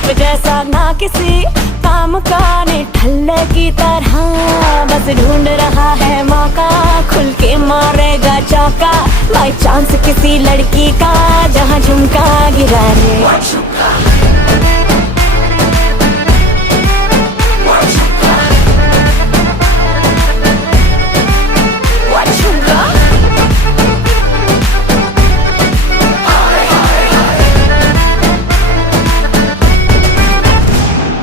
धूप जैसा ना किसी काम का, निठल्ले की तरह बस ढूंढ रहा है मौका, खुल के मारेगा चौका बाई चांस किसी लड़की का, जहाँ झुमका गिरा रे।